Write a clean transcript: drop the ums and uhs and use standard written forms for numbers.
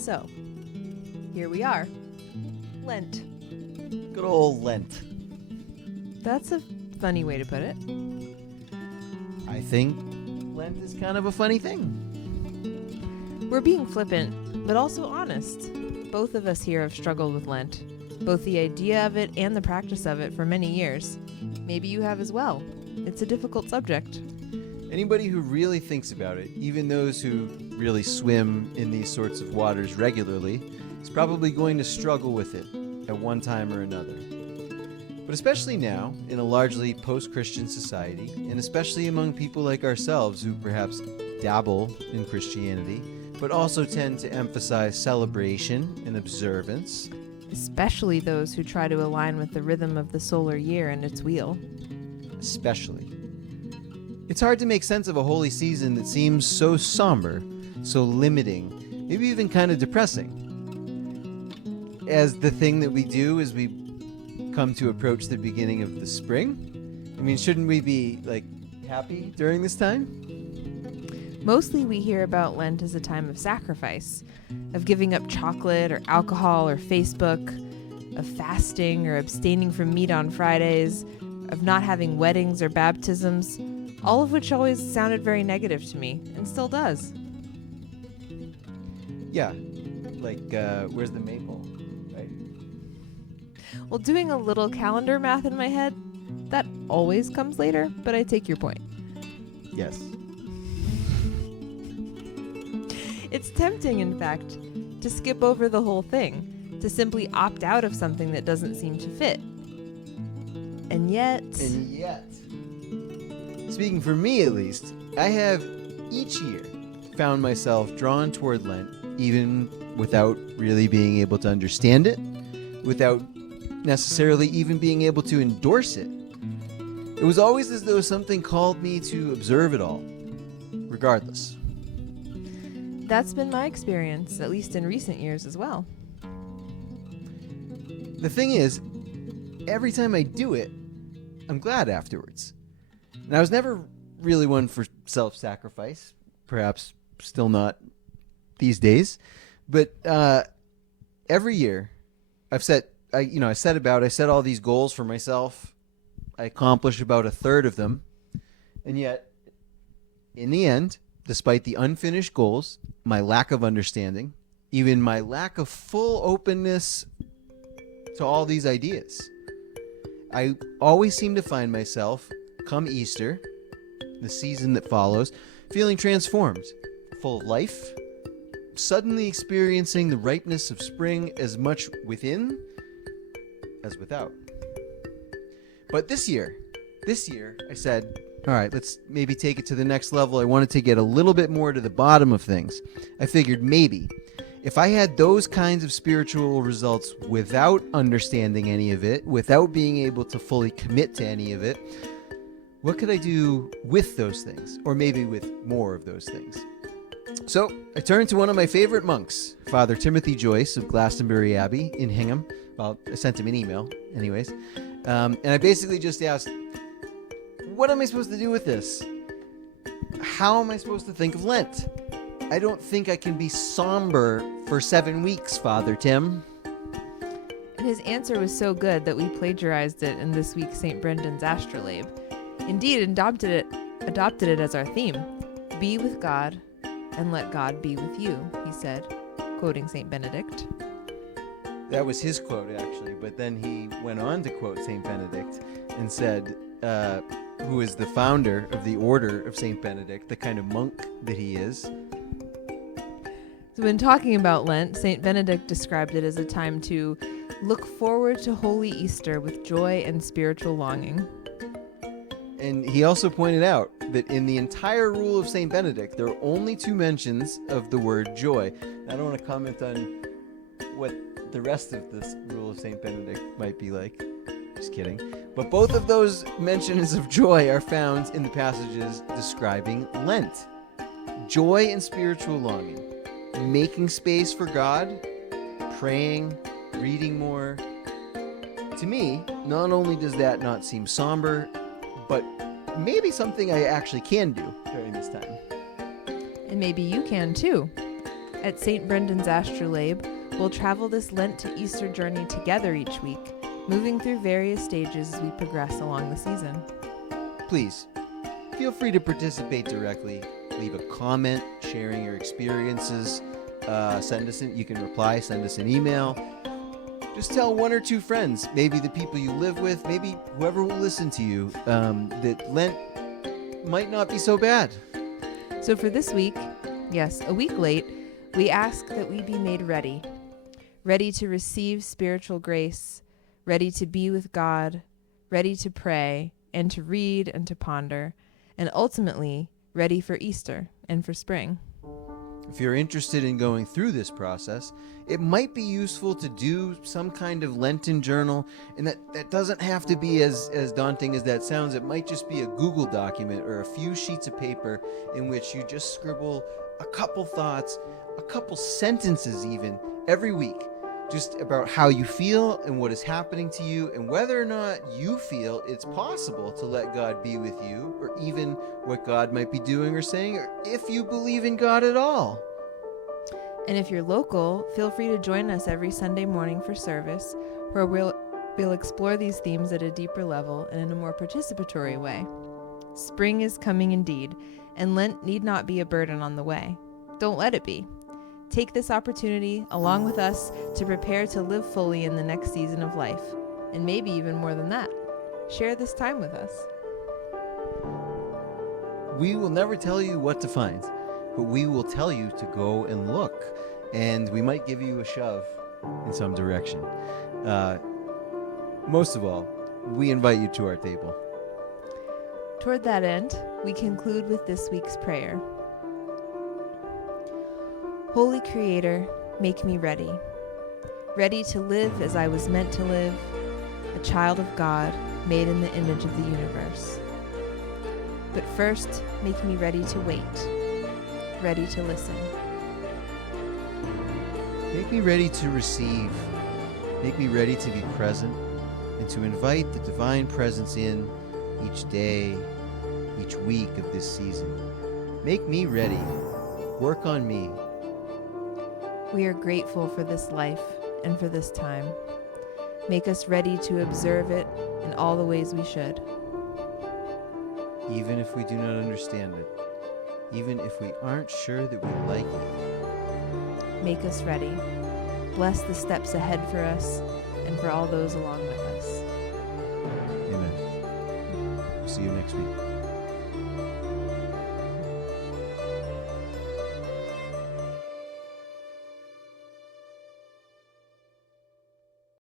So, here we are. Lent. Good old Lent. That's a funny way to put it. I think Lent is kind of a funny thing. We're being flippant, but also honest. Both of us here have struggled with Lent, both the idea of it and the practice of it for many years. Maybe you have as well. It's a difficult subject. Anybody who really thinks about it, even those who really swim in these sorts of waters regularly, is probably going to struggle with it at one time or another. But especially now, in a largely post-Christian society, and especially among people like ourselves who perhaps dabble in Christianity, but also tend to emphasize celebration and observance. Especially those who try to align with the rhythm of the solar year and its wheel. Especially. It's hard to make sense of a holy season that seems so somber, so limiting, maybe even kind of depressing. As the thing that we do as we come to approach the beginning of the spring? I mean, shouldn't we be, happy during this time? Mostly we hear about Lent as a time of sacrifice, of giving up chocolate or alcohol or Facebook, of fasting or abstaining from meat on Fridays, of not having weddings or baptisms, all of which always sounded very negative to me, and still does. Yeah, where's the maple, right? Well, doing a little calendar math in my head, that always comes later, but I take your point. Yes. It's tempting, in fact, to skip over the whole thing, to simply opt out of something that doesn't seem to fit. And yet... Speaking for me, at least, I have each year found myself drawn toward Lent, even without really being able to understand it, without necessarily even being able to endorse it. It was always as though something called me to observe it all, regardless. That's been my experience, at least in recent years as well. The thing is, every time I do it, I'm glad afterwards. And I was never really one for self-sacrifice, perhaps still not these days, but every year I set all these goals for myself. I accomplished about a third of them, and yet, in the end, despite the unfinished goals, my lack of understanding, even my lack of full openness to all these ideas, I always seem to find myself, come Easter, the season that follows, feeling transformed, full of life, suddenly experiencing the ripeness of spring as much within as without. But this year, I said, all right, let's maybe take it to the next level. I wanted to get a little bit more to the bottom of things. I figured maybe if I had those kinds of spiritual results without understanding any of it, without being able to fully commit to any of it, what could I do with those things? Or maybe with more of those things? So I turned to one of my favorite monks, Father Timothy Joyce of Glastonbury Abbey in Hingham. Well, I sent him an email anyways. And I basically just asked, what am I supposed to do with this? How am I supposed to think of Lent? I don't think I can be somber for 7 weeks, Father Tim. And his answer was so good that we plagiarized it in this week's St. Brendan's Astrolabe. Indeed, adopted it as our theme. Be with God, and let God be with you, he said, quoting St. Benedict. That was his quote, actually, but then he went on to quote St. Benedict and said, who is the founder of the Order of St. Benedict, the kind of monk that he is. So when talking about Lent, St. Benedict described it as a time to look forward to Holy Easter with joy and spiritual longing. And he also pointed out that in the entire rule of St. Benedict, there are only 2 mentions of the word joy. I don't want to comment on what the rest of this rule of St. Benedict might be like. Just kidding. But both of those mentions of joy are found in the passages describing Lent. Joy and spiritual longing. Making space for God, praying, reading more. To me, not only does that not seem somber, but maybe something I actually can do during this time. And maybe you can too. At St. Brendan's Astrolabe, we'll travel this Lent to Easter journey together each week, moving through various stages as we progress along the season. Please, feel free to participate directly. Leave a comment sharing your experiences. You can reply, send us an email. Just tell one or two friends, maybe the people you live with, maybe whoever will listen to you, that Lent might not be so bad. So for this week, yes, a week late, we ask that we be made ready. Ready to receive spiritual grace, ready to be with God, ready to pray and to read and to ponder, and ultimately ready for Easter and for spring. If you're interested in going through this process, it might be useful to do some kind of Lenten journal, and that doesn't have to be as daunting as that sounds. It might just be a Google document or a few sheets of paper in which you just scribble a couple thoughts, a couple sentences even, every week, just about how you feel and what is happening to you, and whether or not you feel it's possible to let God be with you, or even what God might be doing or saying, or if you believe in God at all. And if you're local, feel free to join us every Sunday morning for service, where we'll explore these themes at a deeper level and in a more participatory way. Spring is coming indeed, and Lent need not be a burden on the way. Don't let it be. Take this opportunity, along with us, to prepare to live fully in the next season of life, and maybe even more than that. Share this time with us. We will never tell you what to find, but we will tell you to go and look, and we might give you a shove in some direction. Most of all, we invite you to our table. Toward that end, we conclude with this week's prayer. Holy Creator, make me ready, ready to live as I was meant to live, a child of God, made in the image of the universe. But first, make me ready to wait, ready to listen. Make me ready to receive. Make me ready to be present and to invite the divine presence in each day, each week of this season. Make me ready. Work on me. We are grateful for this life and for this time. Make us ready to observe it in all the ways we should. Even if we do not understand it, even if we aren't sure that we like it. Make us ready. Bless the steps ahead for us and for all those along with us. Amen. See you next week.